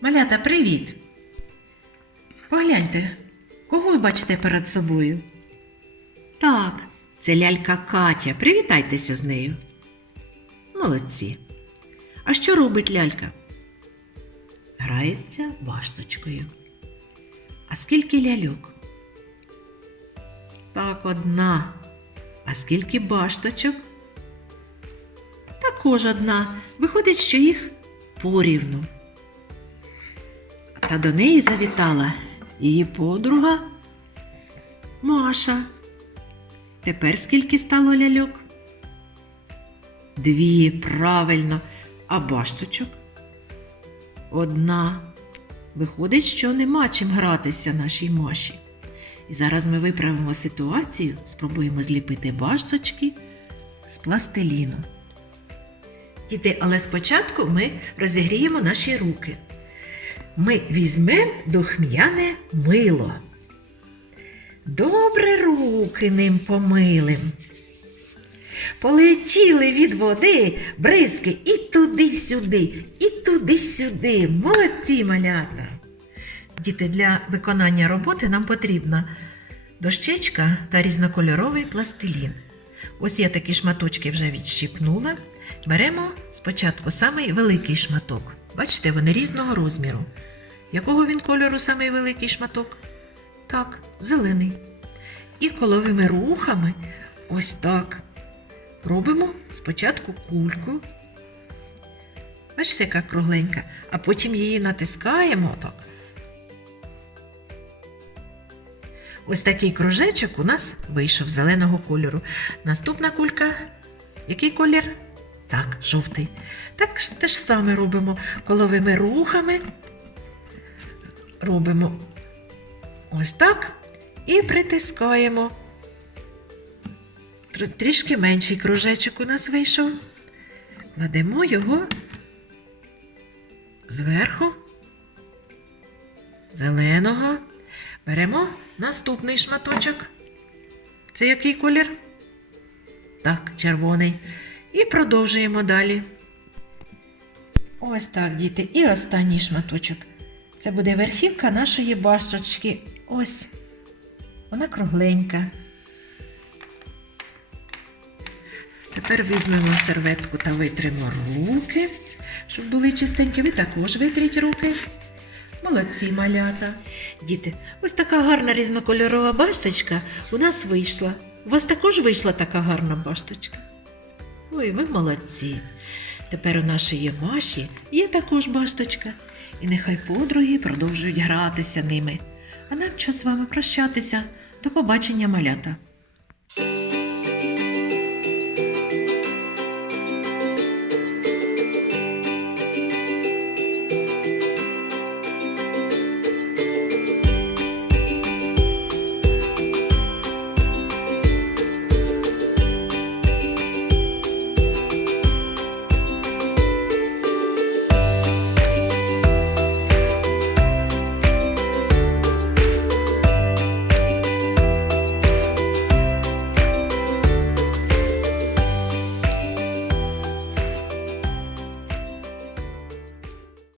Малята, привіт! Погляньте, кого ви бачите перед собою? Так, це лялька Катя. Привітайтеся з нею. Молодці. А що робить лялька? Грається башточкою. А скільки ляльок? Так, одна. А скільки башточок? Також одна. Виходить, що їх порівну. Та до неї завітала її подруга Маша. Тепер скільки стало ляльок? Дві, правильно, а башточок? Одна. Виходить, що нема чим гратися нашій Маші. І зараз ми виправимо ситуацію, спробуємо зліпити башточки з пластиліну. Діти, але спочатку ми розігріємо наші руки. Ми візьмемо духм'яне мило. Добре руки ним помилим. Полетіли від води бризки і туди-сюди, і туди-сюди. Молодці малята. Діти, для виконання роботи нам потрібна дощечка та різнокольоровий пластилін. Ось я такі шматочки вже відщипнула. Беремо спочатку самий великий шматок. Бачите, вони різного розміру. Якого він кольору самий великий шматок? Так, зелений. І коловими рухами ось так. Робимо спочатку кульку. Бачите, яка кругленька, а потім її натискаємо так. Ось такий кружечок у нас вийшов зеленого кольору. Наступна кулька. Який колір? Так, жовтий. Так те ж саме робимо коловими рухами. Робимо ось так і притискаємо. Трішки менший кружечок у нас вийшов. Кладемо його зверху зеленого. Беремо наступний шматочок. Це який колір? Так, червоний. І продовжуємо далі. Ось так, діти. І останній шматочок. Це буде верхівка нашої башечки. Ось. Вона кругленька. Тепер візьмемо серветку та витримо руки, щоб були чистенькі. Ви також витріть руки. Молодці малята. Діти, ось така гарна різнокольорова башточка у нас вийшла. У вас також вийшла така гарна башточка. Ой, ви молодці. Тепер у нашої Маші є також башточка, і нехай подруги продовжують гратися ними. А нам час з вами прощатися. До побачення, малята!